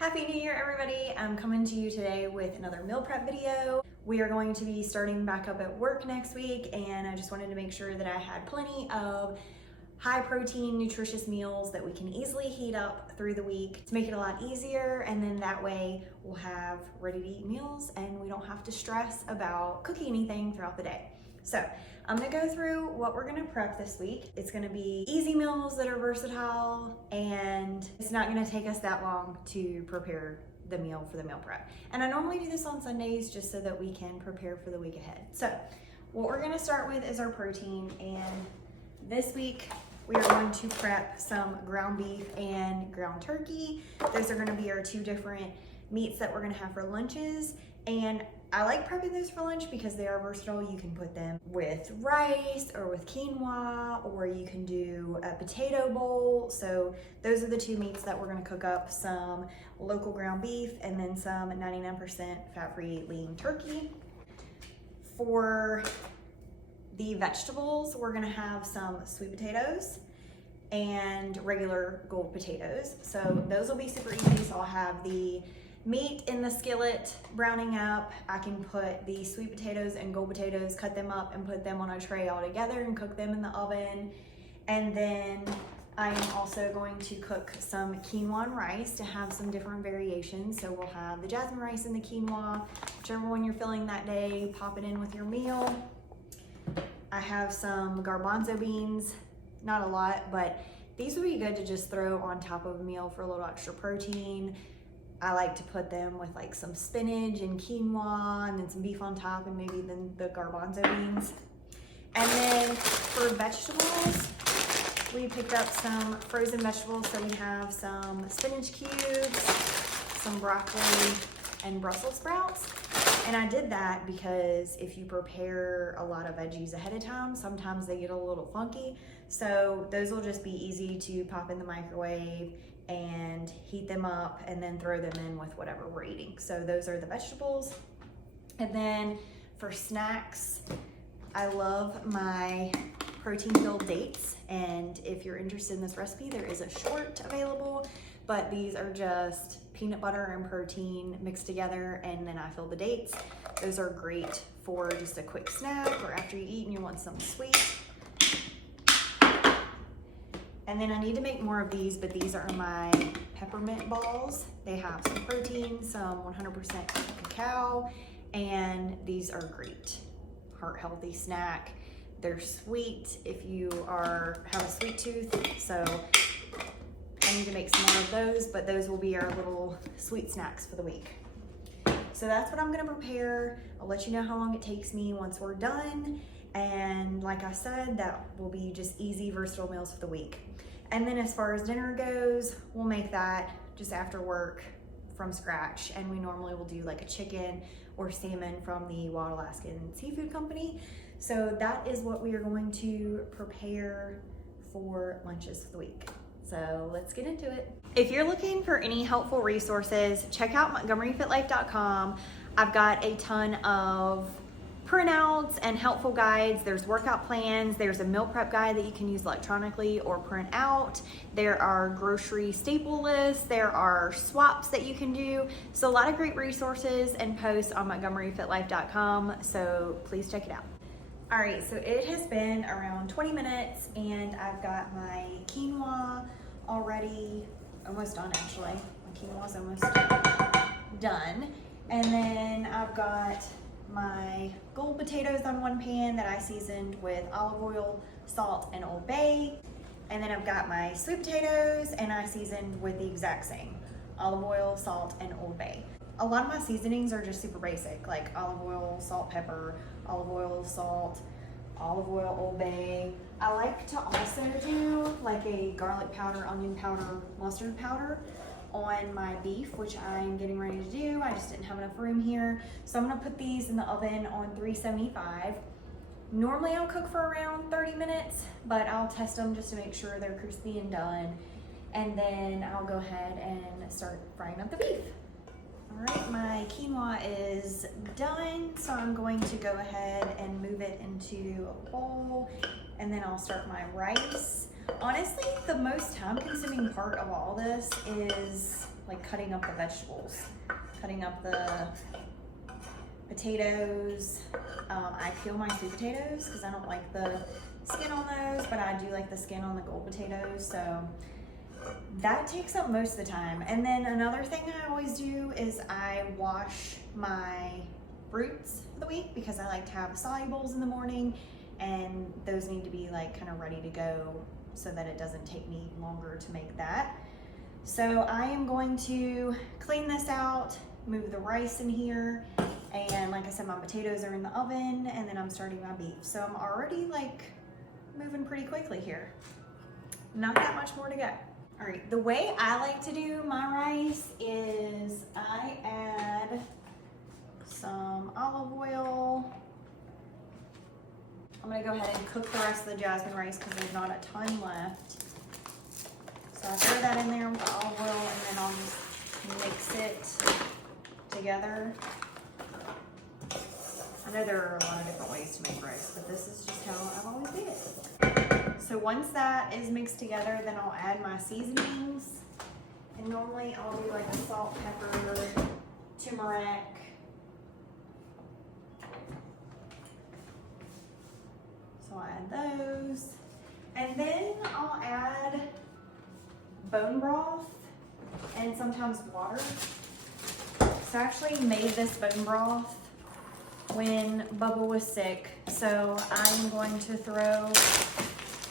Happy New Year, everybody. I'm coming to you today with another meal prep video. We are going to be starting back up at work next week, and I just wanted to make sure that I had plenty of high protein, nutritious meals that we can easily heat up through the week to make it a lot easier, and then that way we'll have ready to eat meals and we don't have to stress about cooking anything throughout the day. So I'm gonna go through what we're gonna prep this week. It's gonna be easy meals that are versatile, and it's not gonna take us that long to prepare the meal for the meal prep. And I normally do this on Sundays just so that we can prepare for the week ahead. So what we're gonna start with is our protein, and this week we are going to prep some ground beef and ground turkey. Those are gonna be our two different meats that we're gonna have for lunches. And I like prepping those for lunch because they are versatile. You can put them with rice or with quinoa, or you can do a potato bowl. So those are the two meats that we're gonna cook up: some local ground beef and then some 99% fat-free lean turkey. For the vegetables, we're gonna have some sweet potatoes and regular gold potatoes. So those will be super easy. So I'll have the meat in the skillet browning up. I can put the sweet potatoes and gold potatoes, cut them up and put them on a tray all together and cook them in the oven. And then I am also going to cook some quinoa and rice to have some different variations. So we'll have the jasmine rice and the quinoa, whichever one you're feeling that day, pop it in with your meal. I have some garbanzo beans, not a lot, but these would be good to just throw on top of a meal for a little extra protein. I like to put them with like some spinach and quinoa and then some beef on top, and maybe then the garbanzo beans. And then for vegetables, we picked up some frozen vegetables. So we have some spinach cubes, some broccoli, and Brussels sprouts. And I did that because if you prepare a lot of veggies ahead of time, sometimes they get a little funky. So those will just be easy to pop in the microwave and heat them up and then throw them in with whatever we're eating. So those are the vegetables. And then for snacks, I love my protein-filled dates. And if you're interested in this recipe, there is a short available, but these are just peanut butter and protein mixed together, and then I fill the dates. Those are great for just a quick snack or after you eat and you want something sweet. And then I need to make more of these, but these are my peppermint balls. They have some protein, some 100% cacao, and these are great. Heart healthy snack. They're sweet if you have a sweet tooth, so I need to make some more of those, but those will be our little sweet snacks for the week. So that's what I'm gonna prepare. I'll let you know how long it takes me once we're done. And like I said, that will be just easy, versatile meals for the week. And then as far as dinner goes, we'll make that just after work from scratch. And we normally will do like a chicken or salmon from the Wild Alaskan Seafood Company. So that is what we are going to prepare for lunches for the week. So let's get into it. If you're looking for any helpful resources, check out MontgomeryFitLife.com. I've got a ton of printouts and helpful guides. There's workout plans. There's a meal prep guide that you can use electronically or print out. There are grocery staple lists. There are swaps that you can do. So a lot of great resources and posts on MontgomeryFitLife.com. So please check it out. All right, so it has been around 20 minutes and I've got my quinoa already, almost done actually. My quinoa's almost done. And then I've got my gold potatoes on one pan that I seasoned with olive oil, salt, and Old Bay. And then I've got my sweet potatoes and I seasoned with the exact same, olive oil, salt, and Old Bay. A lot of my seasonings are just super basic, like olive oil, salt, pepper, olive oil, salt, olive oil, Old Bay. I like to also do like a garlic powder, onion powder, mustard powder on my beef, which I'm getting ready to do. I just didn't have enough room here. So I'm gonna put these in the oven on 375. Normally I'll cook for around 30 minutes, but I'll test them just to make sure they're crispy and done. And then I'll go ahead and start frying up the beef. All right, my quinoa is done, so I'm going to go ahead and move it into a bowl, and then I'll start my rice. Honestly, the most time-consuming part of all this is like cutting up the vegetables, cutting up the potatoes. I peel my sweet potatoes because I don't like the skin on those, but I do like the skin on the gold potatoes. So that takes up most of the time. And then another thing I always do is I wash my fruits for the week because I like to have acai bowls in the morning, and those need to be like kind of ready to go so that it doesn't take me longer to make that. So I am going to clean this out, move the rice in here, and like I said, my potatoes are in the oven, and then I'm starting my beef. So I'm already like moving pretty quickly here. Not that much more to go. All right, the way I like to do my rice is I add some olive oil. I'm gonna go ahead and cook the rest of the jasmine rice because there's not a ton left. So I throw that in there with the olive oil, and then I'll just mix it together. I know there are a lot of different ways to make rice, but this is just how I've always did it. So once that is mixed together, then I'll add my seasonings. And normally I'll do like a salt, pepper, turmeric. So I'll add those. And then I'll add bone broth and sometimes water. So I actually made this bone broth when Bubba was sick. So I'm going to throw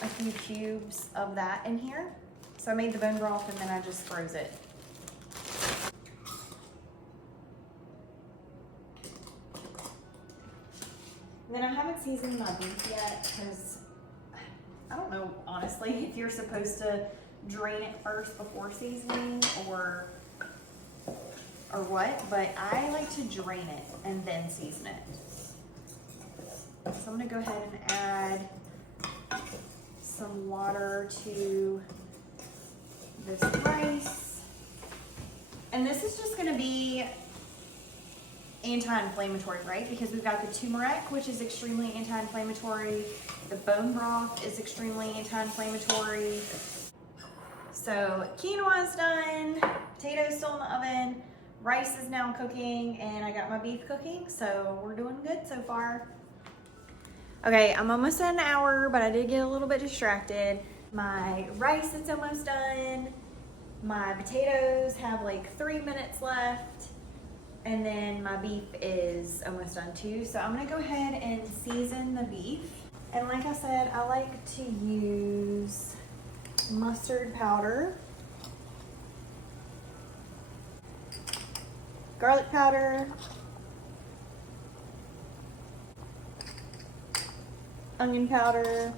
a few cubes of that in here. So I made the bone broth and then I just froze it. And then I haven't seasoned my beef yet because I don't know, honestly, if you're supposed to drain it first before seasoning or what, but I like to drain it and then season it. So I'm gonna go ahead and add some water to this rice. And this is just gonna be anti-inflammatory, right? Because we've got the turmeric, which is extremely anti-inflammatory. The bone broth is extremely anti-inflammatory. So quinoa is done, potatoes still in the oven, rice is now cooking, and I got my beef cooking, so we're doing good so far. Okay, I'm almost at an hour, but I did get a little bit distracted. My rice is almost done. My potatoes have like 3 minutes left. And then my beef is almost done too. So I'm gonna go ahead and season the beef. And like I said, I like to use mustard powder, garlic powder, onion powder,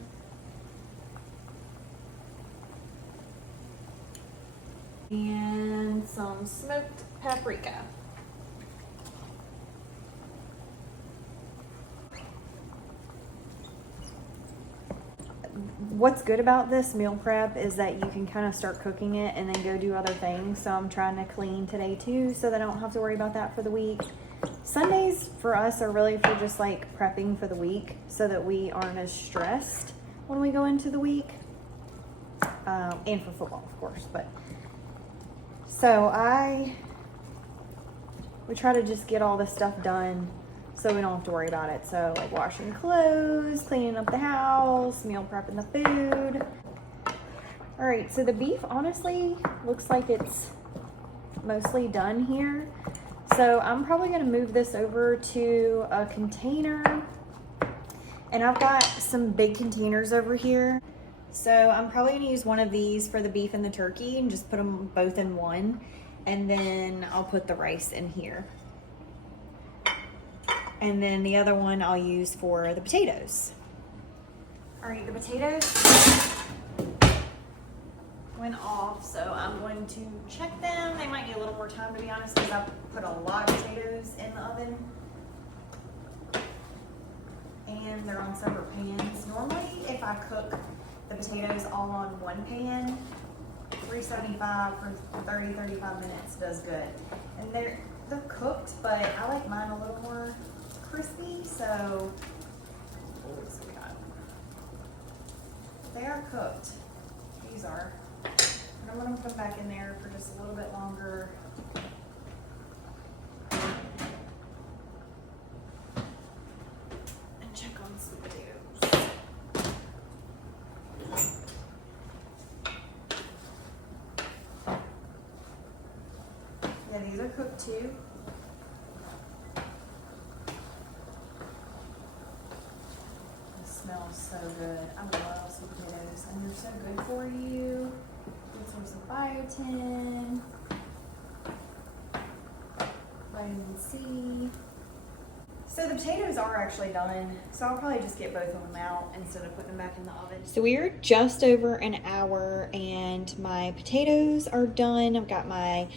and some smoked paprika. What's good about this meal prep is that you can kind of start cooking it and then go do other things. So I'm trying to clean today too, so that I don't have to worry about that for the week. Sundays for us are really for just like prepping for the week so that we aren't as stressed when we go into the week. And for football, of course. But so we try to just get all this stuff done so we don't have to worry about it. So like washing clothes, cleaning up the house, meal prepping the food. All right, so the beef honestly looks like it's mostly done here. So I'm probably gonna move this over to a container. And I've got some big containers over here. So I'm probably gonna use one of these for the beef and the turkey and just put them both in one. And then I'll put the rice in here. And then the other one I'll use for the potatoes. All right, the potatoes went off, so I'm going to check them. They might need a little more time, to be honest, because I put a lot of potatoes in the oven. And they're on separate pans. Normally, if I cook the potatoes all on one pan, 375 for 30-35 minutes does good. And they're cooked, but I like mine a little more crispy, so what we got? They are cooked. These are. But I'm gonna put them back in there for just a little bit longer. And check on sweet potatoes. Yeah, these are cooked too. Smells so good. I love sweet potatoes, and they're so good for you. Good source of biotin, vitamin C. So the potatoes are actually done, so I'll probably just get both of them out instead of putting them back in the oven. So we're just over an hour, and my potatoes are done. I've got my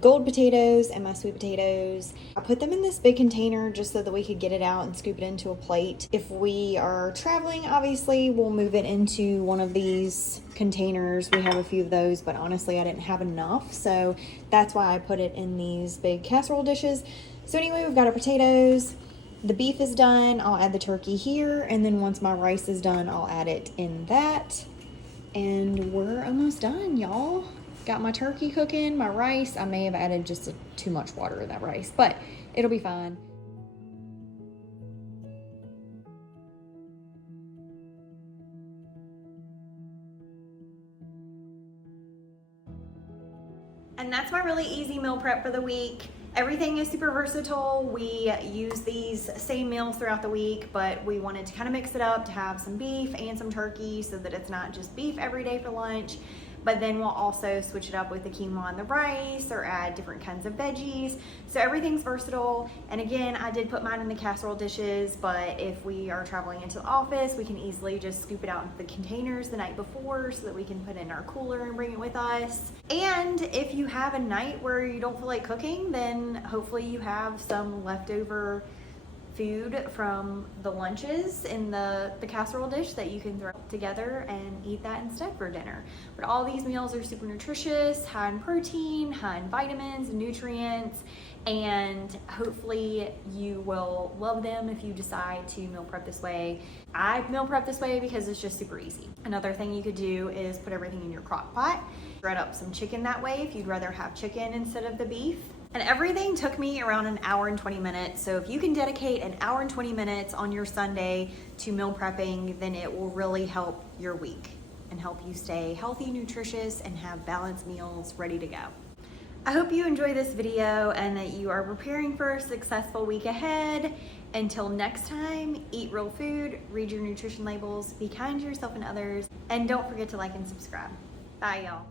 gold potatoes and my sweet potatoes. I put them in this big container just so that we could get it out and scoop it into a plate. If we are traveling, obviously we'll move it into one of these containers. We have a few of those, but honestly I didn't have enough, so that's why I put it in these big casserole dishes. So anyway, we've got our potatoes. The beef is done. I'll add the turkey here, and then once my rice is done, I'll add it in that. And we're almost done, y'all. Got my turkey cooking, my rice. I may have added just too much water in that rice, but it'll be fine. And that's my really easy meal prep for the week. Everything is super versatile. We use these same meals throughout the week, but we wanted to kind of mix it up to have some beef and some turkey so that it's not just beef every day for lunch. But then we'll also switch it up with the quinoa and the rice, or add different kinds of veggies. So everything's versatile. And again, I did put mine in the casserole dishes, but if we are traveling into the office, we can easily just scoop it out into the containers the night before so that we can put it in our cooler and bring it with us. And if you have a night where you don't feel like cooking, then hopefully you have some leftover food from the lunches in the casserole dish that you can throw together and eat that instead for dinner. But all these meals are super nutritious, high in protein, high in vitamins and nutrients, and hopefully you will love them if you decide to meal prep this way. I meal prep this way because it's just super easy. Another thing you could do is put everything in your crock pot, shred up some chicken that way if you'd rather have chicken instead of the beef. And everything took me around an hour and 20 minutes. So if you can dedicate an hour and 20 minutes on your Sunday to meal prepping, then it will really help your week and help you stay healthy, nutritious, and have balanced meals ready to go. I hope you enjoy this video and that you are preparing for a successful week ahead. Until next time, eat real food, read your nutrition labels, be kind to yourself and others, and don't forget to like and subscribe. Bye, y'all.